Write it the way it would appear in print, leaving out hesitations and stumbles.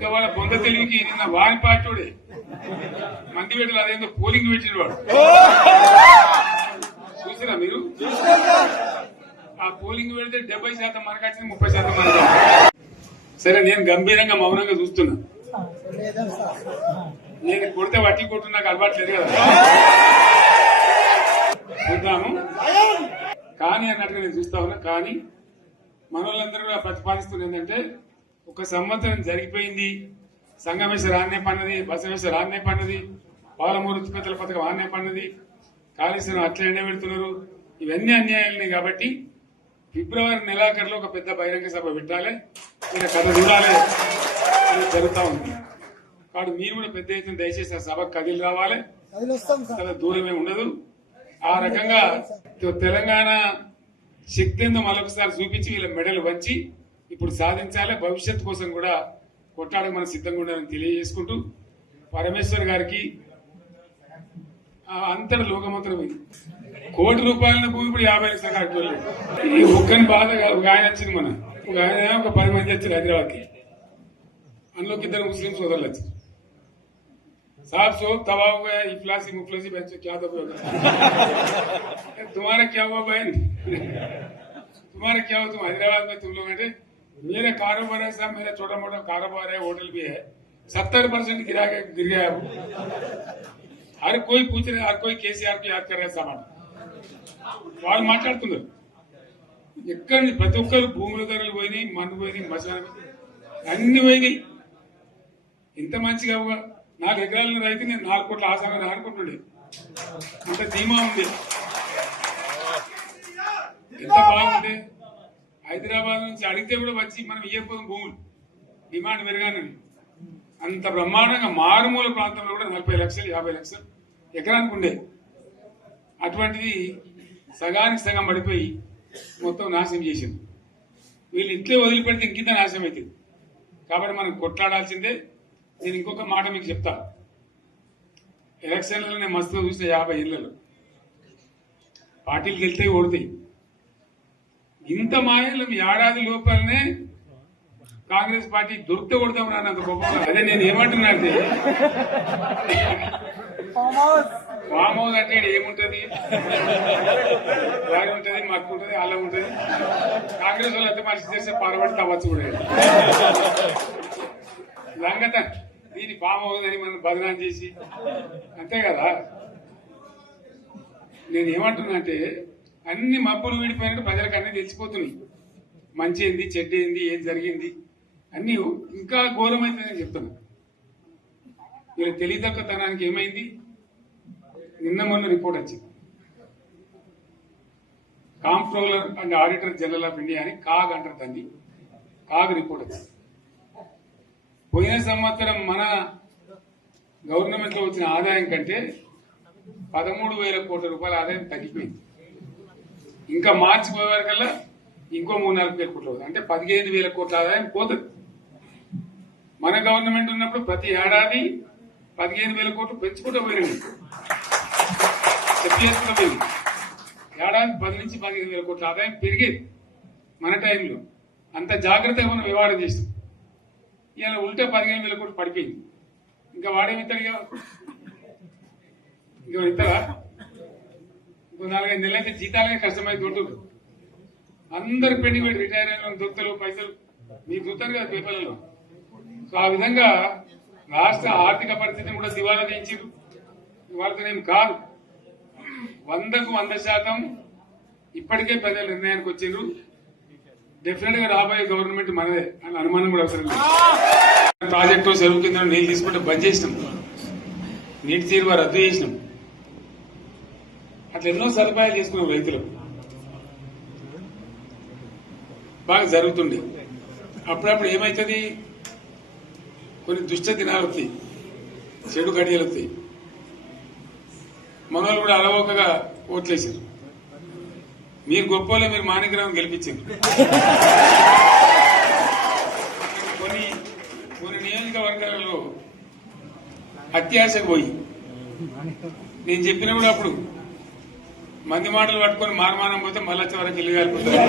ఇంకా వాళ్ళ బొంద తెలివికి నిన్న వారి పార్టీడే మంది పెట్టాలి, అదేందో పోలింగ్ పెట్టిన వాడు చూసారా మీరు? ఆ పోలింగ్ పెడితే 70% మనకు వచ్చింది, 30% మనకు. సరే, నేను గంభీరంగా మౌనంగా చూస్తున్నా. నేను కొడితే వట్టి కొట్టు నాకు అలవాట్లేదు కదా, చూద్దాము కానీ అన్నట్టుగా నేను చూస్తా ఉన్నా. కానీ మన వాళ్ళందరూ కూడా ప్రతిపాదిస్తుంది ఏంటంటే, ఒక సంవత్సరం జరిగిపోయింది, సంగమేశ్వర ఆన్నే పన్నది, బసవేశ్వర ఆన్నే పన్నది, పాలమూరు ఉత్పత్తుల పథకం ఆన్నే పన్నది, కాళేశ్వరం అట్లా ఎండ పెడుతున్నారు, ఇవన్నీ అన్యాయాలని. కాబట్టి ఫిబ్రవరి నెలాఖరులో ఒక పెద్ద బహిరంగ సభ పెట్టాలి, మీరు కథ చూడాలి జరుగుతా ఉంది. కాబట్టి మీరు కూడా పెద్ద ఎత్తున దయచేసి ఆ సభకు కదిలి రావాలి, చాలా దూరమే ఉండదు. ఆ రకంగా తెలంగాణ శక్తి ఏందో మరొకసారి చూపించి వీళ్ళ మెడలు వంచి ఇప్పుడు సాధించాలి. భవిష్యత్తు కోసం కూడా కొట్టాడకు మనం సిద్ధంగా ఉండాలని తెలియజేసుకుంటూ, పరమేశ్వర్ గారికి అంతటి లోకమంత్రం ఇది. ₹1,00,00,000 భూమి ఇప్పుడు 50 లక్షలు కట్టుకోలేదు. ఈ ఒక్కని బాధ ఒక ఆయన వచ్చింది, మన ఒక ఆయన ఒక 10 మంది వచ్చారు హైదరాబాద్కి, అందులోకి 2 ముస్లిం సోదరులు వచ్చారు. साहब सो तबाह हो गया, इफलासी मुफलसी बच्चे क्या दबे हो गए, तुम्हारा क्या हुआ बहन, तुम्हारा क्या हुआ, तुम हैदराबाद में तुम लोग हैं, मेरा कारोबार है साहब, मेरा छोटा मोटा कारोबार है, होटल भी है, 70% गिर गया है। हर कोई पूछ रहे, हर कोई केसीआर को याद कर रहे सामान వాళ్ళు మాట్లాడుతున్నారు. ఎక్కడ ప్రతి ఒక్కరు భూముల ధరలు పోయినాయి, మన్ను పోయినాయి, మసాలు అన్ని పోయినాయి. ఇంత మంచిగా 4 ఎకరాల రైతు నేను 4 కోట్ల ఆసాగా అనుకుంటుండే, అంత ధీమా ఉంది, ఎంత బాగుంది. హైదరాబాద్ నుంచి అడిగితే కూడా వచ్చి మనం ఇవ్వకపోతే భూములు డిమాండ్ పెరగానని అంత బ్రహ్మాండంగా మారుమూల ప్రాంతంలో కూడా 40 లక్షలు 50 లక్షలు ఎకరానికి ఉండే. అటువంటిది సగానికి సగం పడిపోయి మొత్తం నాశనం చేసింది. వీళ్ళు ఇట్లే వదిలిపెడితే ఇంకింత నాశనం అవుతుంది. కాబట్టి మనం కొట్లాడాల్సిందే. నేను ఇంకొక మాట మీకు చెప్తా, ఎలక్షన్లలో నేను మస్తుగా చూసిన 50 ఏళ్లలో పార్టీలు గెలితే ఓడతాయి. ఇంత మాయలు ఏడాది లోపలనే కాంగ్రెస్ పార్టీ దొరికితే కొడతాం రానంత గొప్ప. అదే నేను ఏమంటున్నా అంటే, ఫామ్ హౌస్ అంటే ఏముంటది, వారి ఉంటది, మక్కు ఉంటది, అల్లం ఉంటది. కాంగ్రెస్ వాళ్ళు అయితే మనిషి చేస్తే పారబడి తవ్వచ్చు కూడా లంగత దీన్ని ఫామ్ హౌస్ అని మనం బదనాం చేసి, అంతే కదా. నేను ఏమంటున్నా అంటే, అన్ని మబ్బులు వీడిపోయినట్టు ప్రజలకు అన్ని తెలిసిపోతున్నాయి. మంచి ఏంది, చెడ్డ ఏంది, ఏం జరిగింది అన్ని ఇంకా ఘోరమైందని చెప్తున్నా. వీళ్ళ తెలియతక్కతనానికి ఏమైంది, నిన్న మొన్న రిపోర్ట్ వచ్చింది, comptroller and auditor general of India అని కాగ్ అంటారు దాన్ని, కాగ్ రిపోర్ట్ వచ్చింది. పోయిన సంవత్సరం మన గవర్నమెంట్ లో వచ్చిన ఆదాయం కంటే 13,000 కోట్ల రూపాయల ఆదాయం తగ్గిపోయింది. ఇంకా మార్చి పోయే వరకల్లా ఇంకో 3-4 కోట్ల, అంటే 15,000 కోట్ల ఆదాయం పోతుంది. మన గవర్నమెంట్ ఉన్నప్పుడు ప్రతి ఏడాది 15,000 కోట్లు పెంచుకుంటూ పోయింది, చెప్పేసుకుంటూ పోయింది. ఏడాది 10 నుంచి 15,000 కోట్ల ఆదాయం పెరిగేది మన టైంలో. అంత జాగ్రత్తగా మనం వ్యవహారం చేస్తాం. ఇలా ఉల్టా 15,000 కోట్లు పడిపోయింది. ఇంకా వాడేమిస్తాడుగా, ఇంకా ఇస్తారా? ఇంకో 4-5 నెలలైతే జీతాలే కష్టమైంది దొరుకుతుంది. అందరు పెండింగ్ పెట్టి రిటైర్ అయిన దొరుకుతారు పైసలు, మీకు చూస్తారు కదా పేపర్లలో. సో ఆ విధంగా రాష్ట్ర ఆర్థిక పరిస్థితిని కూడా దివాలా తీయించారు. వాళ్ళతోనేం కాదు, 100కు 100% ఇప్పటికే ప్రజల నిర్ణయానికి వచ్చారు. డెఫినెట్ గా రాబోయే గవర్నమెంట్ మనదే అని అనుమానం కూడా అవసరం లేదు. ప్రాజెక్టు చెరువు కింద నీళ్ళు తీసుకుంటే బంద్ చేసినాం, నీటి తీరువ రద్దు చేసినాం, అట్లా ఎన్నో సదుపాయాలు చేసుకున్నాం. రైతులు బాగా జరుగుతుండే. అప్పుడప్పుడు ఏమవుతుంది, కొన్ని దుష్ట దినాలు వస్తాయి, చెడు గడియలు వస్తాయి. మనోళ్ళు కూడా అలవోకగా ఓట్లేసారు. మీరు గొప్పలే, మీరు మాణిగ్రహం గెలిపించారు. కొన్ని నియోజకవర్గాలలో అత్యాశకు పోయి నేను చెప్పిన కూడా అప్పుడు మంది మాటలు పట్టుకొని మార్మానం పోతే మళ్ళీ వరకు ఇల్లు కాలిపోతారు.